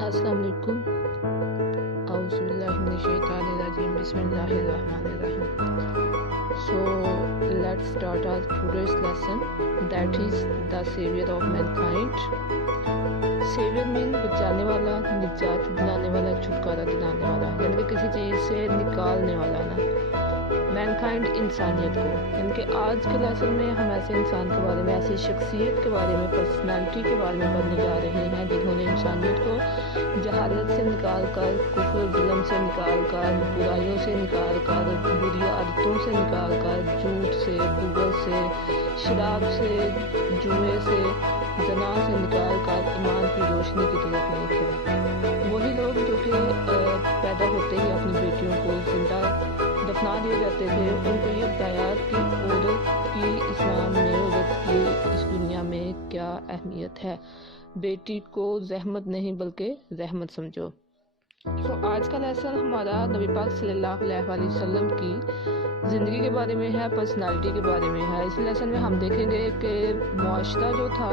अस्सलाम वालेकुम। औज़ुबिल्लाहि मिनश्शैतानिर्रजीम। बिस्मिल्लाहिर्रहमानिर्रहीम। So let's start our today's lesson, that is the savior of mankind. Saviour mean बचाने वाला, निजात दिलाने वाला, छुटकारा दिलाने वाला, यानी कि किसी चीज़ से निकालने वाला ना। मैनकाइंड इंसानियत को, यानी कि आज के लेसन में हम ऐसे इंसान के बारे में, ऐसी शख्सियत के बारे में, पर्सनालिटी के बारे में पढ़ने जा रहे हैं जिन्होंने इंसानियत को जहालत से निकाल कर, कुफ्र जुल्म से निकाल कर, बुराइयों से निकाल कर, बुरी आदतों से निकाल कर, झूठ से, बुग़्ज़ से, शराब से, जुए से, ज़ना से निकाल कर ईमान की रोशनी की तरफ नहीं किया। वही लोग जो कि पैदा होते ही अपनी बेटियों को जिंदा दफना दिए जाते थे, उनको ये बताया कि औरत की इस्लाम में, औरत की इस दुनिया में क्या अहमियत है। बेटी को ज़हमत नहीं बल्कि रहमत समझो। तो आज का लेसन हमारा नबी पाक सल्लल्लाहु अलैहि वसल्लम की ज़िंदगी के बारे में है, पर्सनालिटी के बारे में है। इस लेसन में हम देखेंगे कि मुआशरा जो था,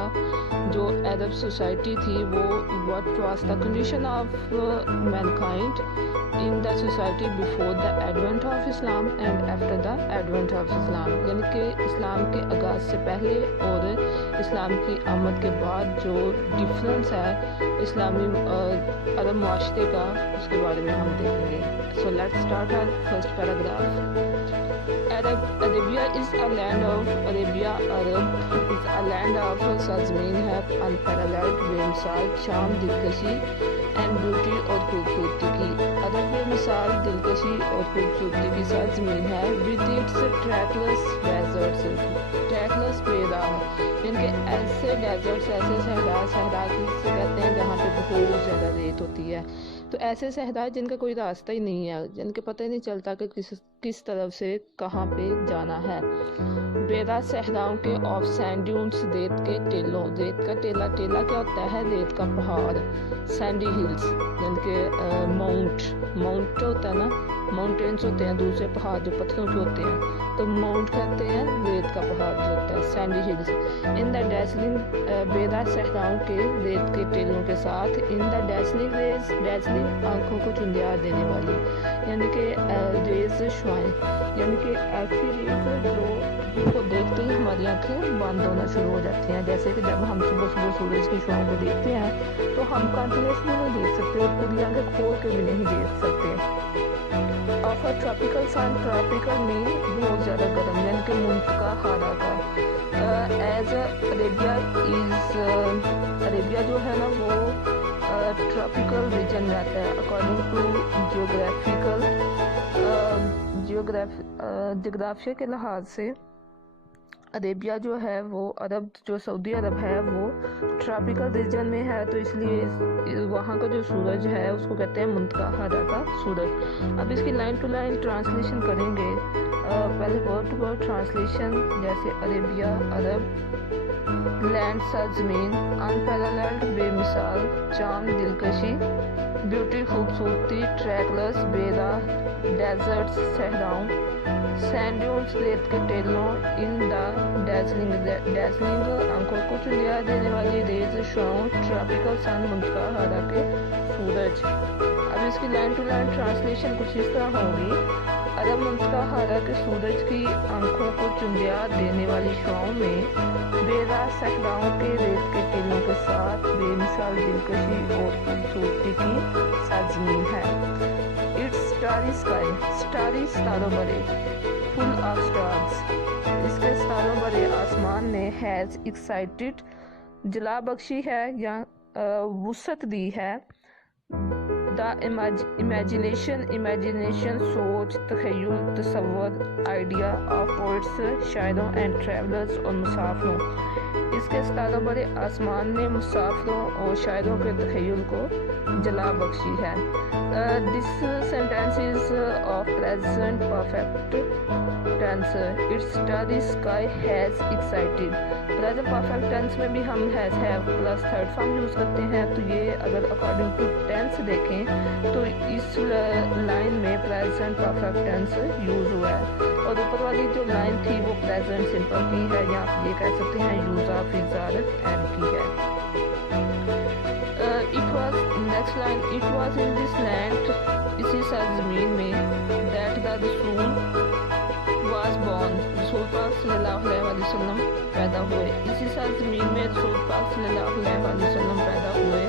जो अरब सोसाइटी थी, वो what was the condition of Mankind in the society before the advent of Islam and after the advent of Islam, यानी कि इस्लाम के आगाज़ से पहले और इस्लाम की आमद के बाद जो डिफरेंस है इस्लामी अरब मुआशरे का, उसके बारे में हम देखेंगे। So let's start our first paragraph. Arabia is a land of सरजमीन है अनपैरेलल्ड, बेमिसाल शाम, दिलकशी एंड ब्यूटी और खूबसूरती की। अरब बेमिसाल दिलकशी और खूबसूरती की सरजमीन है with its trackless deserts, trackless बेराह, यानी कि ऐसे डेजर्ट्स, ऐसे सहरा किसे कहते हैं जहाँ पे बहुत ज़्यादा रेत होती है। तो ऐसे सहरा जिनका कोई रास्ता ही नहीं है, जिनके पता ही नहीं चलता कि किस तरफ से कहाँ पे जाना है। बेरा सहराओं के ऑफ सैंड ड्यून्स, रेत के टेलों, रेत का टेला, टेला क्या होता है? रेत का पहाड़। सैंडी हिल्स यानी कि माउंट होता है ना, माउंटेन्स होते हैं दूसरे पहाड़ जो पत्थरों के होते हैं, तो माउंट कहते हैं रेत का पहाड़ जो होता है, सैंडी हिल्स। इन द डैसलिंग, बेरा सहराओं के रेत के टेलों के साथ, इन द डैसलिंग रेज, डैसलिंग आंखों को चुंदिया देने वाली, यानी कि रेज शुआएं, यानी कि ऐसी रेज जिनको देखते ही हमारी आंखें बंद होना शुरू हो जाती हैं। जैसे कि जब हम सुबह सुबह सूरज की शुआओं को देखते हैं तो हम कंटिन्यूसली नहीं देख सकते और पूरी आंखें खोल के भी नहीं देख सकते। Of a tropical sun, tropical mean बहुत ज़्यादा गर्म, यानी कि मुंतका हारा का। एज अरेबिया जो है ना वो ट्रॉपिकल रीजन में आता है अकॉर्डिंग टू जियोग्राफिया के लिहाज से। अरेबिया जो है वो अरब, जो सऊदी अरब है वो ट्रॉपिकल रीजन में है, तो इसलिए वहाँ का जो सूरज है उसको कहते हैं मुंतका हारा का सूरज। अब इसकी लाइन टू लाइन ट्रांसलेशन करेंगे। पहले वर्ड टू वर्ड ट्रांसलेशन, जैसे अरेबिया अरब, लैंड सरजमीन, अनपैरेलल्ड बेमिसाल, चाम दिलकशी, ब्यूटी खूबसूरती, ट्रैकलेस बेरा, डेजर्ट्स सहराओं, सैंड ड्यून्स रेत के टेलों, इन द डैजलिंग आंखों को चुंदिया देने वाली रेज शुआओं, ट्रॉपिकल सन मुंतका हारा के सूरज। अब इसकी लाइन टू लाइन ट्रांसलेशन कुछ इस तरह होगी। अरब मुंतका हारा के सूरज की आंखों को चुंदिया देने वाली शुआओं में बेरा सहराओं के रेत के टेलों के साथ बेमिसाल दिलकशी और खूबसूरती की सरजमीन है। इट्स स्टारी स्काई, स्टारी सितारों भरे, फुल ऑफ स्टार्स, इसके सितारों भरे आसमान ने हैज़ एक्साइटेड जला बख्शी है या वुसत दी है। द इमेजिनेशन सोच, तखय्युल, तसव्वुर, आइडिया ऑफ पोइट्स, शायरों एंड ट्रैवलर्स और मुसाफिरों, इसके सितारों भरे आसमान ने मुसाफिरों और शायरों के तखय्युल को जला बख्शी है। This sentence is of present perfect tense, it's starry sky has excited. Present perfect tense में भी हम has have plus third form use करते हैं, तो ये अगर अकॉर्डिंग टू टेंस देखें तो इस लाइन में प्रेजेंट परफेक्ट टेंस यूज़ हुआ है, और ऊपर वाली जो लाइन थी वो प्रेजेंट सिंपल की है, या आप ये कह सकते हैं यूज़ ऑफ इज़ार एंड की है। It was next First line, it was in this land, इसी सरजमीन में, that the Rasul was born, रसूल पाक सल्लल्लाहु अलैहि वसल्लम पैदा हुए, इसी सरजमीन में रसूल पाक सल्लल्लाहु अलैहि वसल्लम पैदा हुए।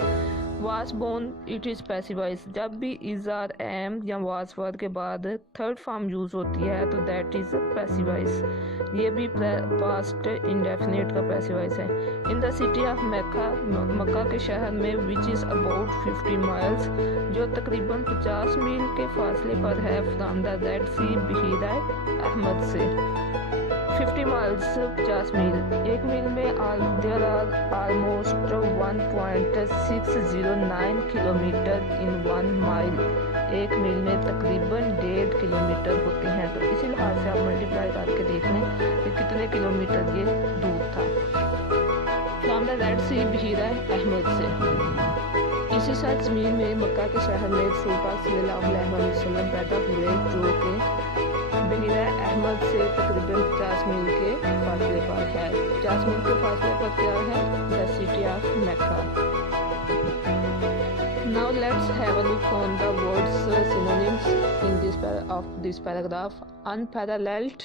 was born, it is passive voice, जब भी is or am या was वर्ड के बाद थर्ड फॉर्म यूज होती है तो that is passive voice। ये भी past indefinite का passive voice है। in the city of Mecca, मक्का के शहर में, which is about 50 miles, जो तकरीबन 50 मील के फासले पर है from the Red Sea, बहीरा Ahmad से। 50 miles 50 मील, एक मील में there are almost 1.609 kilometre in 1 mile, एक मील में तकरीबन 1.5 किलोमीटर होते हैं। तो इसी लिहाज से आप मल्टीप्लाई करके देख लें कि कितने किलोमीटर ये दूर था। फ्रॉम द रेड सी, बहीरा अहमद से। इसी साथ ज़मीन में मक्का के शहर में रसूल पाक सल्लल्लाहु अलैहि वसल्लम पैदा हुए, जो कि बहीरा अहमद से तकरीबन 50 मील के फासले पर है। 50 मील के फासले पर क्या है? The city of Mecca. Now let's have a look on the words synonyms in this paragraph. Unparalleled,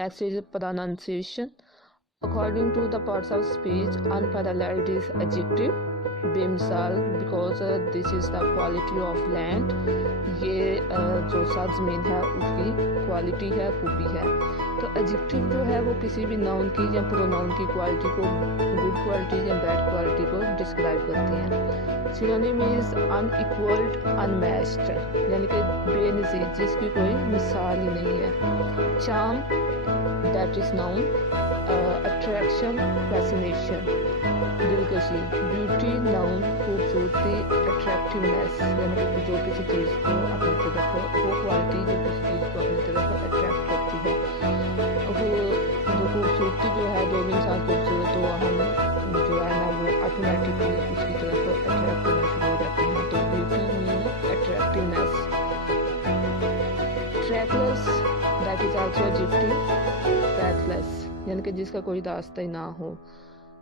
next is pronunciation. According to the parts of speech, unparalleled is adjective, बेमिसाल, because this is the quality of land, ये जो सरजमीन है उसकी quality है, खूबी है। तो adjective जो है वो किसी भी नाउन की या प्रोनाउन की क्वालिटी को, गुड क्वालिटी या बैड क्वालिटी को डिस्क्राइब करती हैं। सिनोनिम इज अनइक्वल्ड, अनमैच्ड, यानी कि बेनज़ीर, जिसकी कोई मिसाल ही नहीं है। Charm, that is noun. Attraction, fascination, दिलकशी। ब्यूटी, नाउन, खूबसूरती। अट्रैक्टिवनेस, यानी कि जो किसी चीज़ को अपनी तरफ, वो क्वालिटी जो किसी चीज़ को अपनी तरफ अट्रैक्ट करती है। वो जो खूबसूरती जो है, जो भी इंसान खूबसूरत हो, हम जो है ना वो ऑटोमेटिकली उसकी तरफ अट्रैक्ट होना शुरू हो जाते हैं। तो beauty mean attractiveness. Trackless, that is also adjective. Trackless, यानी कि जिसका कोई रास्ता ही ना हो।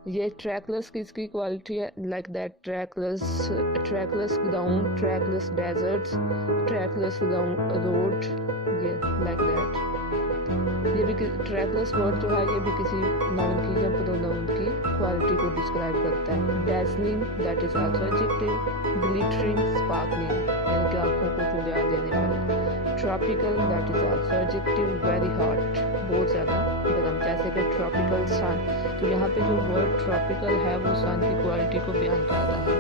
ये ट्रैकलेस किसकी क्वालिटी है? Like that trackless, trackless ground, trackless deserts, trackless road, ये लाइक दैट। ये भी ट्रैकलेस वर्ड जो है ये भी किसी नाउन की या प्रोनाउन की क्वालिटी को डिस्क्राइब करता है। Dazzling, that is also adjective. Glittering, sparkling, यानी कि आंखों को चुरा देने वाला। Tropical, that is also adjective. Very hot, बहुत ज़्यादा गर्म, जैसे कि ट्रॉपिकल सन। तो यहाँ पे जो वर्ड ट्रॉपिकल है वो सन की क्वालिटी को बयान कर रहा है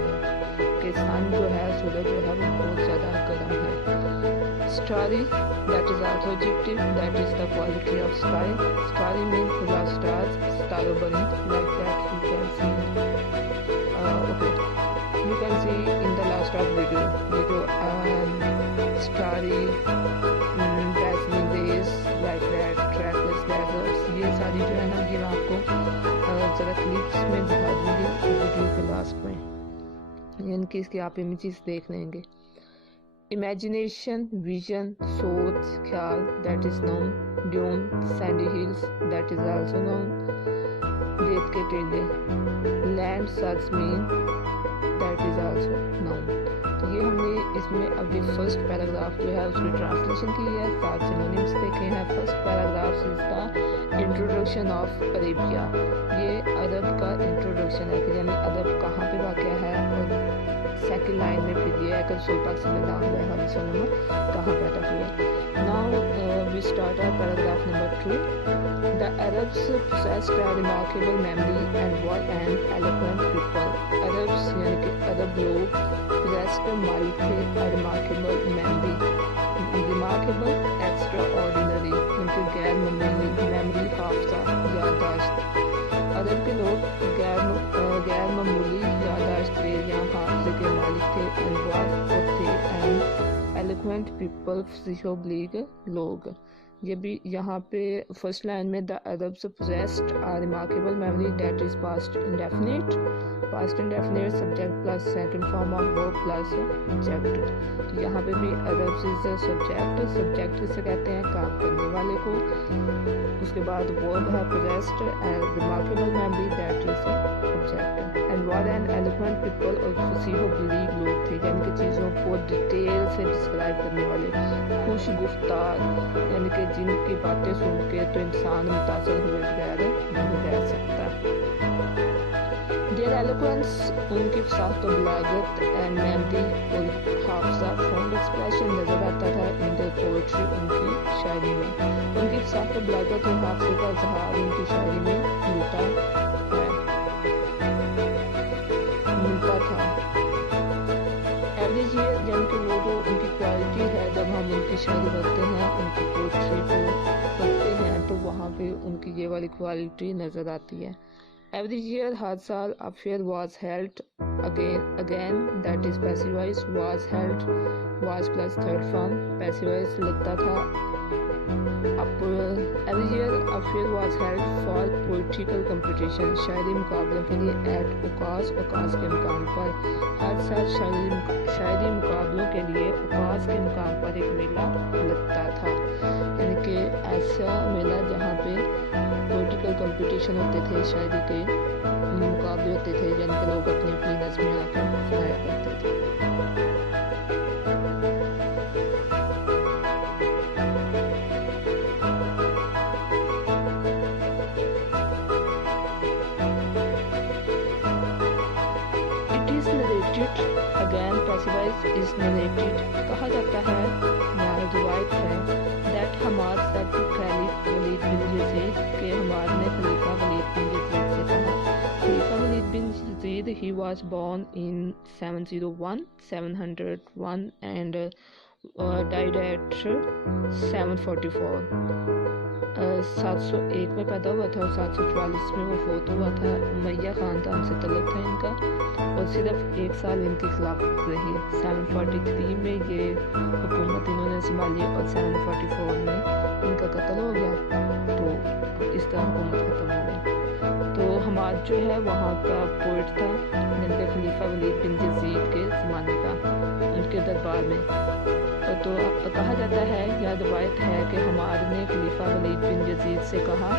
कि सन जो है, सूरज जो है वो बहुत ज़्यादा गर्म है। Starry, that is also adjective, that is the quality of sky. Starry means full of stars, starry, like that you can see. Okay, you can see in the last of video, ये जो starry, dazzling rays, like that, trackless deserts, ये सारी जो है ना ये मैं आपको ज़रा क्लिप्स में दिखा दूँगी वीडियो के लास्ट में, यानी कि इसके आप इमेजेस देख लेंगे। Imagination, vision, सोच, ख्याल, that is noun. Dune, sandy hills, that is also noun. रेत के टीले। Land, Sarzameen, that is also noun. तो ये हमने इसमें अभी फर्स्ट पैराग्राफ जो है उसकी ट्रांसलेशन की है, 7 सिनोनिम्स देखे हैं। First paragraph is the introduction of Arabia, ये अरब का इंट्रोडक्शन है, यानी अरब कहाँ पे वाक़ है। और सेकंड लाइन में फिर ये है कि रसूल पाक सल्लल्लाहु अलैहि वसल्लम कहाँ पैदा हुए। Now we start our paragraph number 2। The Arabs possessed a remarkable memory and were an eloquent people. Arabs यानी कि अरब लोग possessed मालिक थे a remarkable memory, remarkable extraordinary, उनके गैर मामूली, memory हाफ़ज़ा याददाश्त। अरब के लोग गैर मामूली याददाश्त थे या हाफ़ज़े के मालिक थे। and was थे and eloquent people, फसीह-ओ-बलीग लोग। ये भी यहाँ पे फर्स्ट लाइन में the Arabs possessed a remarkable memory, that is past indefinite, subject plus second form of verb plus object. तो यहाँ पे भी अरब्स इज सब्जेक्ट किसे कहते हैं? काम करने वाले को। उसके बाद वर्ब है possessed and remarkable memory, that is object. And were and elephant people اور فصیح و بلیغ لوگ تھے، یعنی کہ چیزوں کو ڈیٹیل سے ڈسکرائب کرنے والے، خوش گفتار، یعنی کہ جن کی باتیں سن کے تو انسان متاثر ہوئے بغیر نہیں رہ سکتا۔ Their eloquence، ان کی فصاحت و بلاغت، اینڈ memory اور حافظہ، فونڈ ایکسپریشن نظر آتا تھا ان their poetry، ان کی شاعری میں۔ ان کی فصاحت و بلاغت اور حافظے کا اظہار ان کی شاعری میں ملتا تھا۔ ایوریج ایئر، یعنی کہ وہ جو ان کی کوالٹی ہے، جب ہم ان کی شاعری پڑھتے ہیں، ان کی پوئٹری کو پڑھتے ہیں تو وہاں پہ ان کی یہ والی کوالٹی نظر آتی ہے۔ Every year، ہر سال a fair was held again that is passive voice was held was plus third form passive voice لگتا تھا۔ Every year a fair was held for poetical competition، شاعری مقابلوں کے لیے at اوکاس کے مقام پر۔ ہر سال شاعری مقابلوں کے لیے اوکاس کے مقام پر ایک میلہ لگتا تھا، یعنی کہ ایسا میلہ جہاں پہ پولیٹیکل کمپٹیشن ہوتے تھے، شاعری کے مقابلے ہوتے تھے، یعنی کہ لوگ اپنی اپنی نظمیں آ کے سنایا کرتے تھے۔ It is narrated again، passive voice is narrated، کہا جاتا ہے یا روایت ہے that Hammad said to Caliph ولید بن یزید کہ حماد نے خلیفہ ولید بن یزید سے کہا۔ خلیفہ ولید بن یزید he was born in 701 and died at 744۔ 701 میں پیدا ہوا تھا اور 744 میں وہ فوت ہوا تھا۔ امیہ خاندان سے تعلق تھا ان کا اور صرف 1 سال ان کی خلافت رہی۔ 743 میں یہ حکومت انہوں نے سنبھالی اور 744 میں ان کا قتل ہو گیا، تو اس طرح حکومت ختم ہو گئی۔ تو حماد جو ہے وہاں کا پوئٹ تھا، جن کے خلیفہ ولید بن یزید کے زمانے کا، ان کے دربار میں۔ تو کہا جاتا ہے یا روایت ہے کہ حماد نے خلیفہ ولید بن یزید سے کہا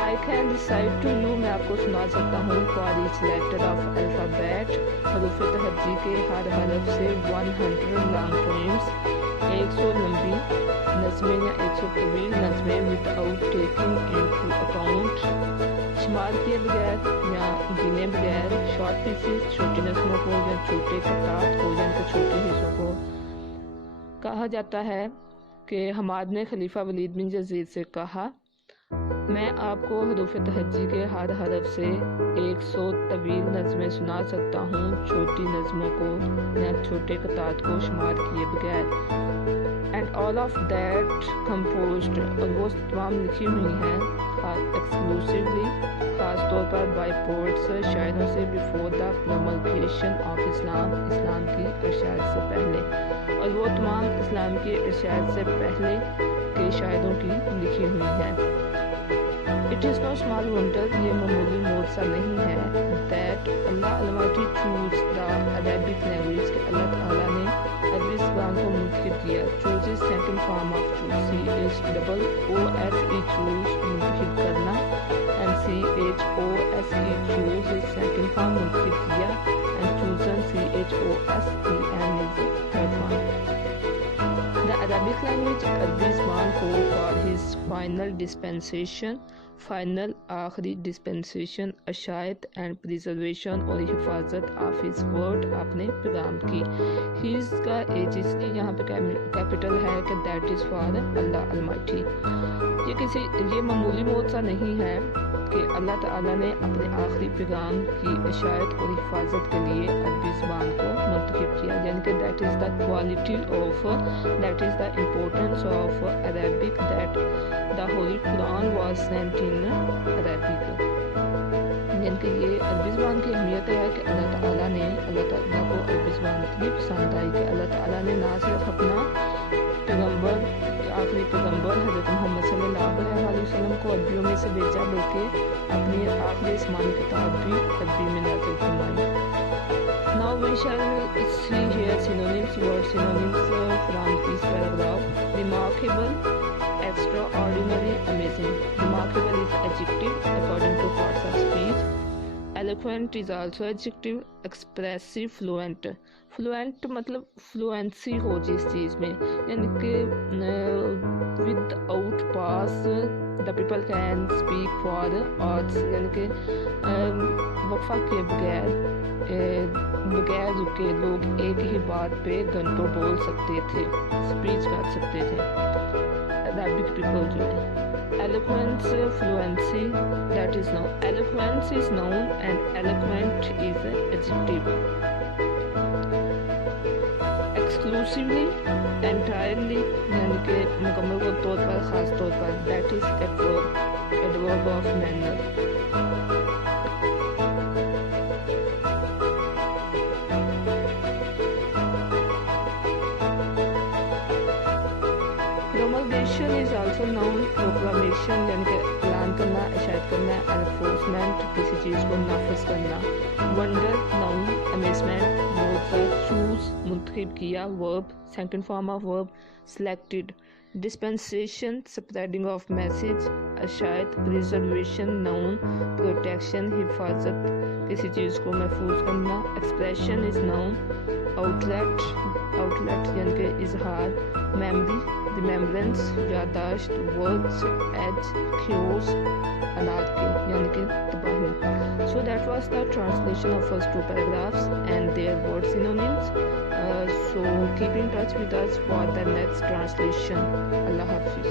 I can recite to you، میں آپ کو سنا سکتا ہوں for each letter of alphabet، حروف تہجی کے ہر حرف سے 100 long poems، 100 لمبی نظمیں یا 100 طویل نظمیں without taking into account، شمار کیے بغیر یا گنے بغیر، شارٹ پیسز، چھوٹی نظموں کو یا چھوٹے قطعات کو، یعنی کہ چھوٹے حصوں کو۔ کہا جاتا ہے کہ حماد نے خلیفہ ولید بن یزید سے کہا میں آپ کو حروف تہجی کے ہر حرف سے 100 طویل نظمیں سنا سکتا ہوں، چھوٹی نظموں کو یا چھوٹے قطعات کو شمار کیے بغیر۔ And all of that composed, اور وہ تمام لکھی ہوئی ہیں ایکسکلوسیولی، خاص طور پر بائی پوئٹس، شاعروں سے بیفور دا پروملگیشن آف اسلام، اسلام کی ارشاد سے پہلے، اور وہ تمام اسلام کی ارشاد سے پہلے کے شاعروں کی لکھی ہوئی ہیں۔ It is no small wonder، یہ معمولی موضوع نہیں ہے that Allah Almighty chose the Arabic language، کہ اللہ تعالیٰ نے عربی زبان کو منتخب کیا۔ chooses second form of choose، CHOOSE choose منتخب کرنا، and CHOSE is second form منتخب کیا، and chosen CHOSEN is third form۔ The Arabic language، عربی زبان کو for his final dispensation، final آخری ڈسپنسیشن، اشاعت اینڈ پریزرویشن اور حفاظت آف ہز ورڈ، اپنے پیغام کی۔ ہیز کا ایج اس لیے یہاں پہ کیپٹل ہے کہ that is for Allah almighty. یہ معمولی موضوع نہیں ہے کہ اللہ تعالیٰ نے اپنے آخری پیغام کی اشاعت اور حفاظت کے لیے عربی زبان کو منتخب کیا، یعنی کہ that is the quality of, that is the importance of Arabic, that the holy Quran was sent in Arabic, یعنی کہ یہ عربی زبان کی اہمیت ہے کہ اللہ تعالیٰ کو عربی زبان اتنی پسند آئی کہ اللہ تعالیٰ نے نہ صرف اپنا پیغمبر، آخری پیغمبر حضرت محمد صلی اللہ علیہ وسلم کو عربیوں میں سے بھیجا، بلکہ اپنی آخری آسمانی کتاب بھی عربی میں نازل فرمائی۔ Now we shall see here synonyms, word synonyms from this paragraph. Remarkable, extraordinary, amazing. Remarkable is adjective according to parts of speech. eloquent is also adjective. expressive, fluent. fluent मतलब fluency हो जिस चीज़ में, यानी कि without pass the people can speak for hours, यानी कि वफा के बगैर रुके लोग एक ही बात पे घंटों बोल सकते थे, स्पीच कर सकते थे, अरबिक पीपल जो है। eloquence, fluency, that is noun. eloquence is noun and eloquent is adjective. exclusively, entirely, यानी कि मुकम्मल तौर पर, खास तौर पर, that is adverb, adverb of manner. promulgation is also noun. proclamation यानी कि ऐलान करना, इशारत करना, enforcement किसी चीज़ को नाफिज करना। wonder noun, amazement verb, choose मुंतखब किया verb, second form of verb, selected। dispensation spreading of message, अशायत preservation noun, protection हिफाजत किसी चीज़ को महफूज करना। expression is noun। outlet यानी कि इजहार। memory remembrance यादाश्त। words edge chaos anarchy यानी कि तबाही। so that was the translation of first two paragraphs and their word synonyms. So keep in touch with us for the next translation. Allah Hafiz.